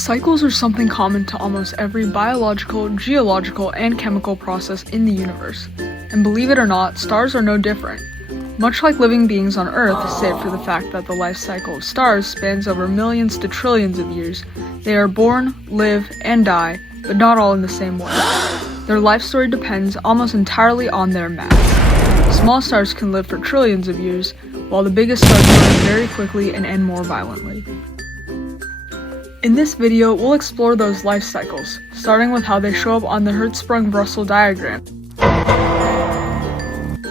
Cycles are something common to almost every biological, geological, and chemical process in the universe. And believe it or not, stars are no different. Much like living beings on Earth, save for the fact that the life cycle of stars spans over millions to trillions of years, they are born, live, and die, but not all in the same way. Their life story depends almost entirely on their mass. Small stars can live for trillions of years, while the biggest stars burn very quickly and end more violently. In this video, we'll explore those life cycles, starting with how they show up on the Hertzsprung-Russell diagram.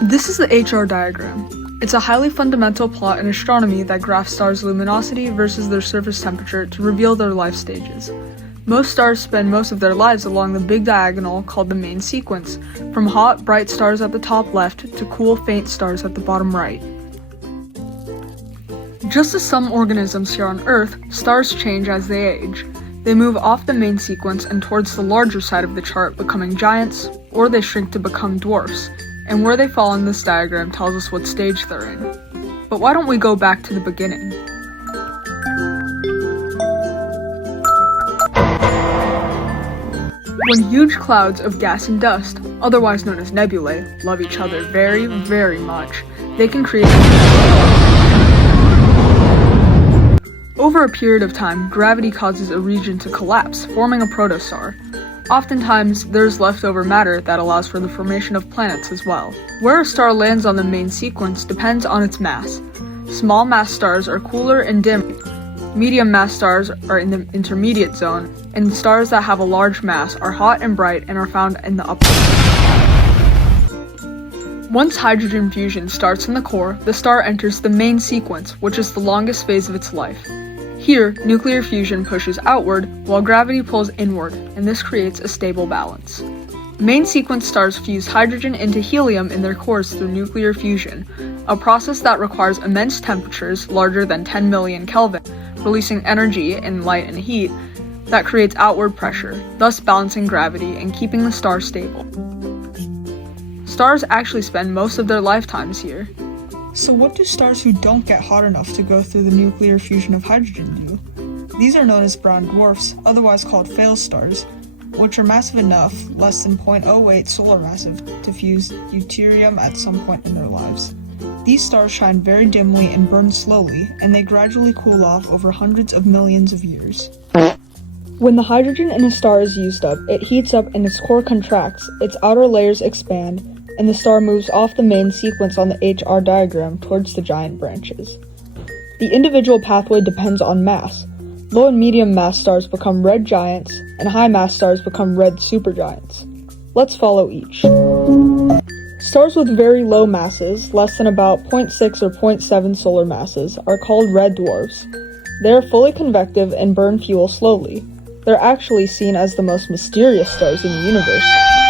This is the HR diagram. It's a highly fundamental plot in astronomy that graphs stars' luminosity versus their surface temperature to reveal their life stages. Most stars spend most of their lives along the big diagonal called the main sequence, from hot, bright stars at the top left to cool, faint stars at the bottom right. Just as some organisms here on Earth, stars change as they age. They move off the main sequence and towards the larger side of the chart, becoming giants, or they shrink to become dwarfs, and where they fall in this diagram tells us what stage they're in. But why don't we go back to the beginning? When huge clouds of gas and dust, otherwise known as nebulae, love each other very, very much, they can create Over a period of time, gravity causes a region to collapse, forming a protostar. Oftentimes, there's leftover matter that allows for the formation of planets as well. Where a star lands on the main sequence depends on its mass. Small mass stars are cooler and dim. Medium mass stars are in the intermediate zone, and stars that have a large mass are hot and bright and are found in the upper. Once hydrogen fusion starts in the core, the star enters the main sequence, which is the longest phase of its life. Here, nuclear fusion pushes outward, while gravity pulls inward, and this creates a stable balance. Main sequence stars fuse hydrogen into helium in their cores through nuclear fusion, a process that requires immense temperatures larger than 10 million Kelvin, releasing energy in light and heat that creates outward pressure, thus balancing gravity and keeping the star stable. Stars actually spend most of their lifetimes here. So what do stars who don't get hot enough to go through the nuclear fusion of hydrogen do? These are known as brown dwarfs, otherwise called Feild stars, which are massive enough, less than 0.08 solar massive, to fuse deuterium at some point in their lives. These stars shine very dimly and burn slowly, and they gradually cool off over hundreds of millions of years. When the hydrogen in a star is used up, it heats up and its core contracts, its outer layers expand, and the star moves off the main sequence on the HR diagram towards the giant branches. The individual pathway depends on mass. Low and medium mass stars become red giants, and high mass stars become red supergiants. Let's follow each. Stars with very low masses, less than about 0.6 or 0.7 solar masses, are called red dwarfs. They are fully convective and burn fuel slowly. They're actually seen as the most mysterious stars in the universe.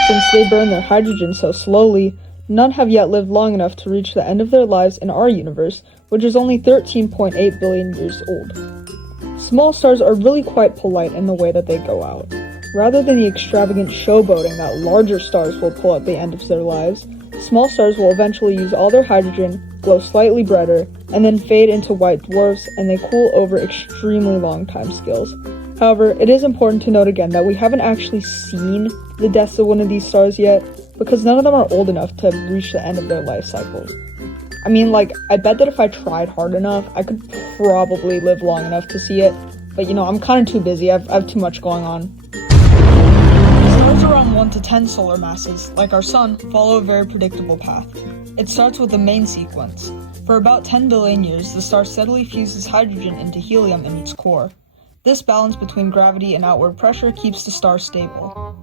Since they burn their hydrogen so slowly, none have yet lived long enough to reach the end of their lives in our universe, which is only 13.8 billion years old. Small stars are really quite polite in the way that they go out. Rather than the extravagant showboating that larger stars will pull at the end of their lives, small stars will eventually use all their hydrogen, glow slightly brighter, and then fade into white dwarfs, and they cool over extremely long timescales. However, it is important to note again that we haven't actually seen the deaths of one of these stars yet, because none of them are old enough to reach the end of their life cycles. I mean, I bet that if I tried hard enough, I could probably live long enough to see it, but I'm kind of too busy, I have too much going on. Stars around 1 to 10 solar masses, like our sun, follow a very predictable path. It starts with the main sequence. For about 10 billion years, the star steadily fuses hydrogen into helium in its core. This balance between gravity and outward pressure keeps the star stable.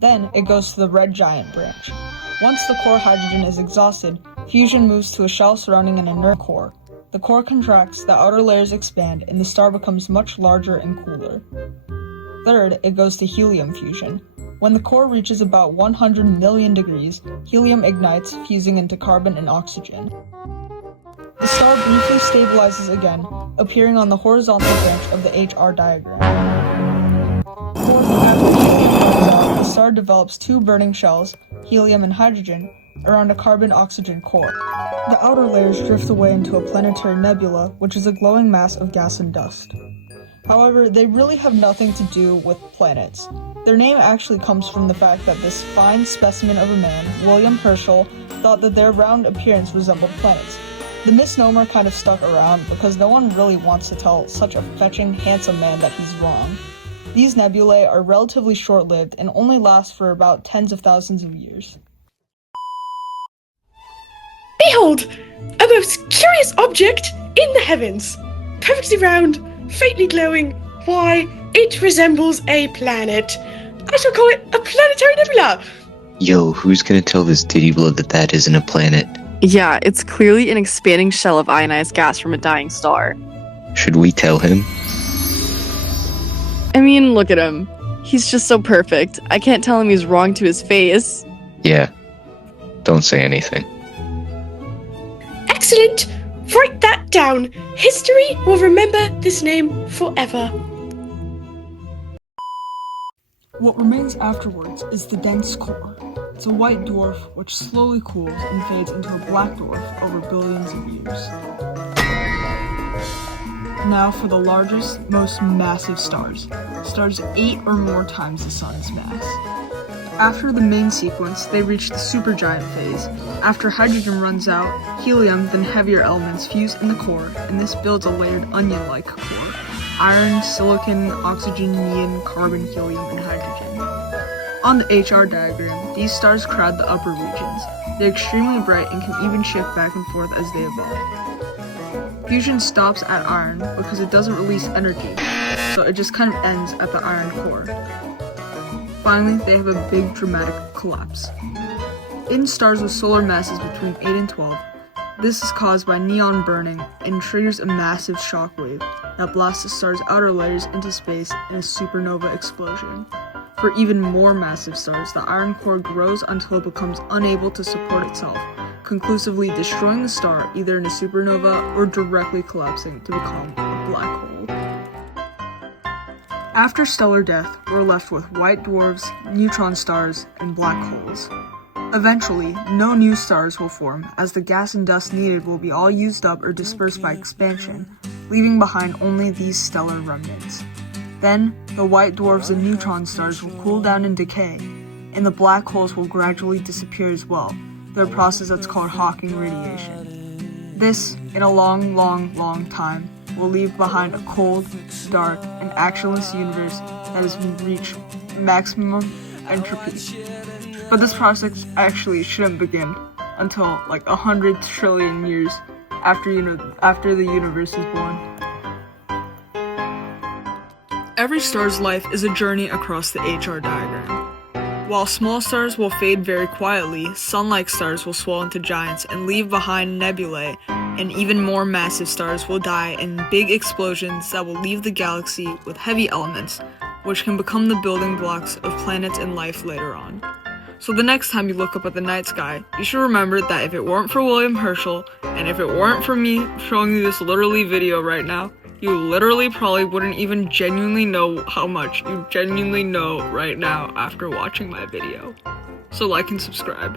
Then, it goes to the red giant branch. Once the core hydrogen is exhausted, fusion moves to a shell surrounding an inert core. The core contracts, the outer layers expand, and the star becomes much larger and cooler. Third, it goes to helium fusion. When the core reaches about 100 million degrees, helium ignites, fusing into carbon and oxygen. The star briefly stabilizes again, appearing on the horizontal branch of the HR diagram. Fourth, after helium burns out, the star develops two burning shells, helium and hydrogen, around a carbon-oxygen core. The outer layers drift away into a planetary nebula, which is a glowing mass of gas and dust. However, they really have nothing to do with planets. Their name actually comes from the fact that this fine specimen of a man, William Herschel, thought that their round appearance resembled planets. The misnomer kind of stuck around because no one really wants to tell such a fetching, handsome man that he's wrong. These nebulae are relatively short-lived and only last for about tens of thousands of years. Behold! A most curious object in the heavens! Perfectly round, faintly glowing. Why, it resembles a planet. I shall call it a planetary nebula! Yo, who's gonna tell this ditty blood that that isn't a planet? Yeah, it's clearly an expanding shell of ionized gas from a dying star. Should we tell him? I mean, look at him. He's just so perfect. I can't tell him he's wrong to his face. Yeah. Don't say anything. Excellent! Write that down. History will remember this name forever. What remains afterwards is the dense core. It's a white dwarf which slowly cools and fades into a black dwarf over billions of years. Now for the largest, most massive stars. Stars 8 or more times the sun's mass. After the main sequence, they reach the supergiant phase. After hydrogen runs out, helium, then heavier elements fuse in the core, and this builds a layered onion-like core. Iron, silicon, oxygen, neon, carbon, helium, and hydrogen. On the HR diagram, these stars crowd the upper regions. They're extremely bright and can even shift back and forth as they evolve. Fusion stops at iron because it doesn't release energy, so it just kind of ends at the iron core. Finally, they have a big dramatic collapse. In stars with solar masses between 8 and 12, this is caused by neon burning and triggers a massive shock wave that blasts the star's outer layers into space in a supernova explosion. For even more massive stars, the iron core grows until it becomes unable to support itself, conclusively destroying the star either in a supernova or directly collapsing to become a black hole. After stellar death, we're left with white dwarfs, neutron stars, and black holes. Eventually, no new stars will form, as the gas and dust needed will be all used up or dispersed by expansion, leaving behind only these stellar remnants. Then, the white dwarfs and neutron stars will cool down and decay, and the black holes will gradually disappear as well, through a process that's called Hawking radiation. This, in a long, long, long time, will leave behind a cold, dark, and actionless universe that has reached maximum entropy. But this process actually shouldn't begin until like 100 trillion years after the universe is born. Every star's life is a journey across the HR diagram. While small stars will fade very quietly, sun-like stars will swell into giants and leave behind nebulae, and even more massive stars will die in big explosions that will leave the galaxy with heavy elements, which can become the building blocks of planets and life later on. So the next time you look up at the night sky, you should remember that if it weren't for William Herschel, and if it weren't for me showing you this literally video right now, you literally probably wouldn't even genuinely know how much you genuinely know right now after watching my video. So like and subscribe.